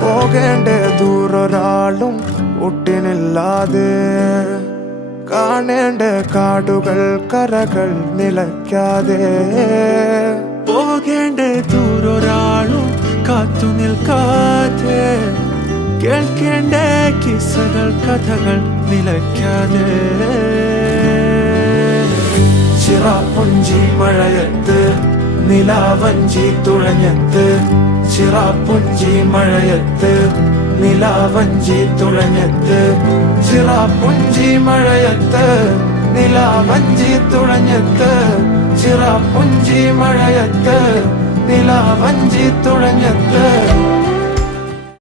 പോകേണ്ട ദൂരൊരാളും ഒട്ടിനില്ലാതെ, കാണേണ്ട കാടുകൾ കരകൾ നിലയ്ക്കാതെ, പോകേണ്ട ദൂരൊരാളും കാത്തു നിൽക്കാതെ, കേൾക്കേണ്ട കിസ്സകൾ കഥകൾ നിലയ്ക്കാതെ. ചിറാപ്പുഞ്ചി മഴയത്ത് നിലാവഞ്ചി തുഴഞ്ഞത്ത്, ചിറാപ്പുഞ്ചി മഴയത്ത് നിലാവഞ്ചി തുഴഞ്ഞത്ത്, ചിറാപ്പുഞ്ചി മഴയത്ത് നിലാവഞ്ചി തുഴഞ്ഞത്ത്, ചിറാപ്പുഞ്ചി മഴയത്ത് നിലാവഞ്ചി തുഴഞ്ഞത്ത്.